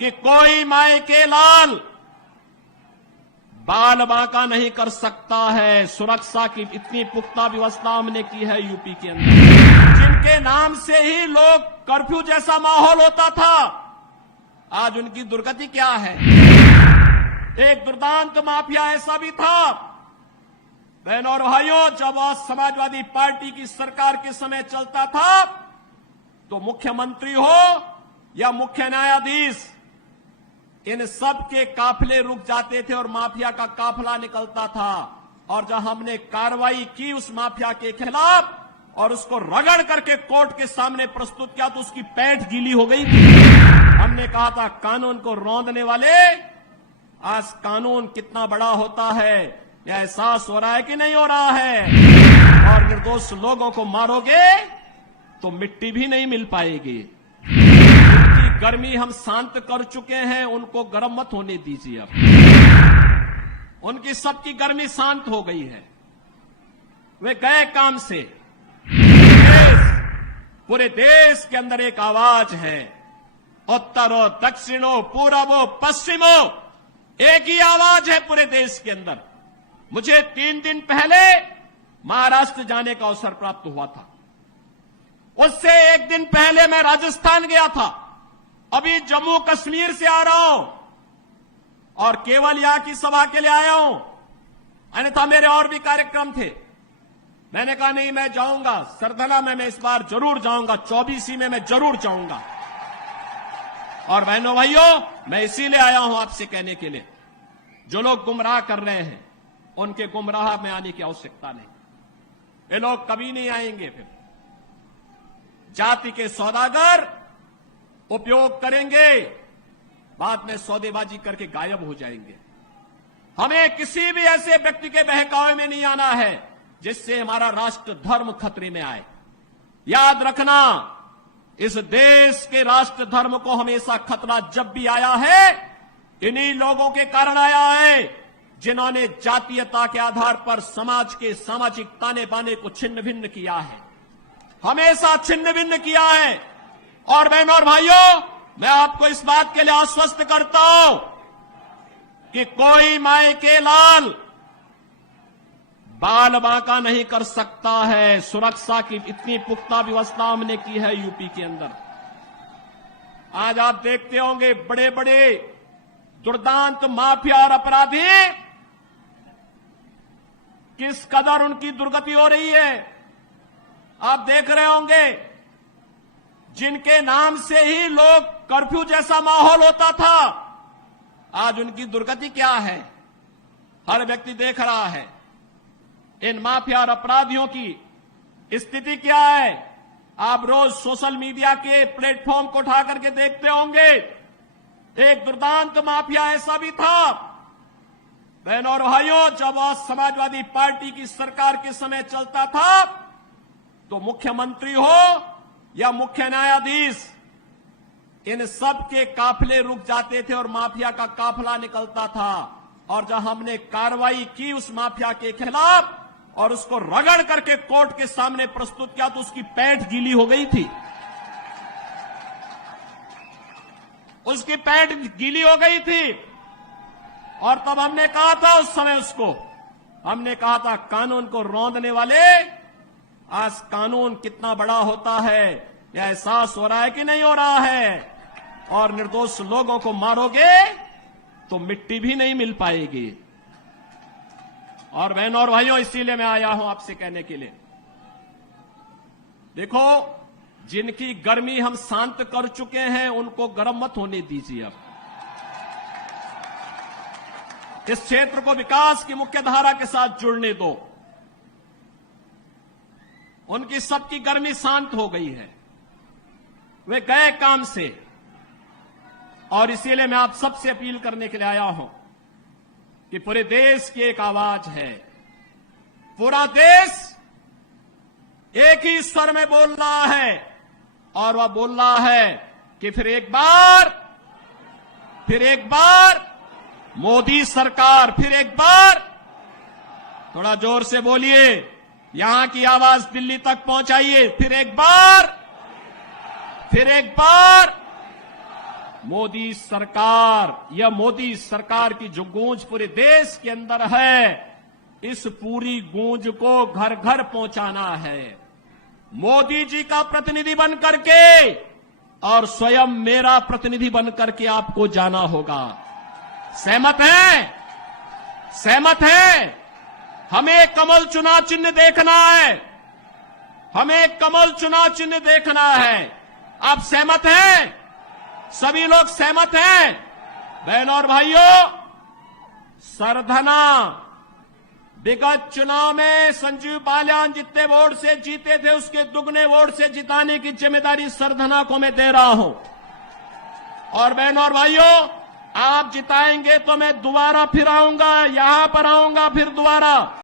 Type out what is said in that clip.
कि कोई माए के लाल बाल बांका नहीं कर सकता है। सुरक्षा की इतनी पुख्ता व्यवस्था हमने की है यूपी के अंदर, जिनके नाम से ही लोग कर्फ्यू जैसा माहौल होता था, आज उनकी दुर्गति क्या है। एक दुर्दांत माफिया ऐसा भी था बहनों और भाइयों, जब आज समाजवादी पार्टी की सरकार के समय चलता था तो मुख्यमंत्री हो या मुख्य न्यायाधीश, इन सब के काफिले रुक जाते थे और माफिया का काफिला निकलता था। और जब हमने कार्रवाई की उस माफिया के खिलाफ और उसको रगड़ करके कोर्ट के सामने प्रस्तुत किया तो उसकी पैंठ गीली हो गई थी। हमने कहा था कानून को रौंदने वाले, आज कानून कितना बड़ा होता है यह एहसास हो रहा है कि नहीं हो रहा है। और निर्दोष लोगों को मारोगे तो मिट्टी भी नहीं मिल पाएगी। उनकी गर्मी हम शांत कर चुके हैं, उनको गर्म मत होने दीजिए। अब उनकी सबकी गर्मी शांत हो गई है, वे गए काम से। पूरे देश के अंदर एक आवाज है, उत्तरो दक्षिणों पूर्वो पश्चिमो, एक ही आवाज है पूरे देश के अंदर। मुझे 3 दिन पहले महाराष्ट्र जाने का अवसर प्राप्त हुआ था, उससे 1 दिन पहले मैं राजस्थान गया था, अभी जम्मू कश्मीर से आ रहा हूं और केवल यहां की सभा के लिए आया हूं, अन्यथा मेरे और भी कार्यक्रम थे। मैंने कहा नहीं मैं जाऊंगा, सरधना में मैं इस बार जरूर जाऊंगा, 24 में मैं जरूर जाऊंगा। और बहनों भाइयों, मैं इसीलिए आया हूं आपसे कहने के लिए, जो लोग गुमराह कर रहे हैं उनके गुमराह में आने की आवश्यकता नहीं। ये लोग कभी नहीं आएंगे। फिर जाति के सौदागर उपयोग करेंगे, बाद में सौदेबाजी करके गायब हो जाएंगे। हमें किसी भी ऐसे व्यक्ति के बहकावे में नहीं आना है जिससे हमारा राष्ट्र धर्म खतरे में आए। याद रखना, इस देश के राष्ट्र धर्म को हमेशा खतरा जब भी आया है, इन्हीं लोगों के कारण आया है जिन्होंने जातीयता के आधार पर समाज के सामाजिक ताने बाने को छिन्न भिन्न किया है, हमेशा छिन्न भिन्न किया है। और बहनों और भाइयों, मैं आपको इस बात के लिए आश्वस्त करता हूं कि कोई माए के लाल बाल बांका नहीं कर सकता है। सुरक्षा की इतनी पुख्ता व्यवस्था हमने की है यूपी के अंदर। आज आप देखते होंगे बड़े बड़े दुर्दांत माफिया और अपराधी किस कदर उनकी दुर्गति हो रही है। आप देख रहे होंगे, जिनके नाम से ही लोग कर्फ्यू जैसा माहौल होता था, आज उनकी दुर्गति क्या है हर व्यक्ति देख रहा है। इन माफिया और अपराधियों की स्थिति क्या है आप रोज सोशल मीडिया के प्लेटफॉर्म को उठा करके देखते होंगे। एक दुर्दांत माफिया ऐसा भी था बहनों और भाइयों, जब आज समाजवादी पार्टी की सरकार के समय चलता था तो मुख्यमंत्री हो या मुख्य न्यायाधीश, इन सब के काफिले रुक जाते थे और माफिया का काफिला निकलता था। और जब हमने कार्रवाई की उस माफिया के खिलाफ और उसको रगड़ करके कोर्ट के सामने प्रस्तुत किया तो उसकी पैंठ गीली हो गई थी, उसकी पैंठ गीली हो गई थी। और तब हमने कहा था, उस समय उसको हमने कहा था कानून को रौंदने वाले, आज कानून कितना बड़ा होता है यह एहसास हो रहा है कि नहीं हो रहा है। और निर्दोष लोगों को मारोगे तो मिट्टी भी नहीं मिल पाएगी। और बहनों और भाइयों, इसीलिए मैं आया हूं आपसे कहने के लिए, देखो जिनकी गर्मी हम शांत कर चुके हैं उनको गर्म मत होने दीजिए। अब इस क्षेत्र को विकास की मुख्य धारा के साथ जुड़ने दो। उनकी सबकी गर्मी शांत हो गई है, वे गए काम से। और इसीलिए मैं आप सबसे अपील करने के लिए आया हूं कि पूरे देश की एक आवाज है, पूरा देश एक ही स्वर में बोल रहा है। और वह बोल रहा है कि फिर एक बार मोदी सरकार, फिर एक बार, थोड़ा जोर से बोलिए, यहां की आवाज दिल्ली तक पहुंचाइए। फिर एक बार मोदी सरकार, यह मोदी सरकार की जो गूंज पूरे देश के अंदर है, इस पूरी गूंज को घर घर पहुंचाना है। मोदी जी का प्रतिनिधि बन करके और स्वयं मेरा प्रतिनिधि बन करके आपको जाना होगा। सहमत हैं? सहमत हैं? हमें कमल चुनाव चिन्ह देखना है, हमें कमल चुनाव चिन्ह देखना है। आप सहमत हैं? सभी लोग सहमत हैं? बहनों और भाइयों, सरधना विगत चुनाव में संजीव बालियान जितने वोट से जीते थे उसके दुगने वोट से जिताने की जिम्मेदारी सरधना को मैं दे रहा हूं। और बहनों और भाइयों, आप जिताएंगे तो मैं दोबारा फिर आऊंगा, यहां पर आऊंगा फिर दोबारा।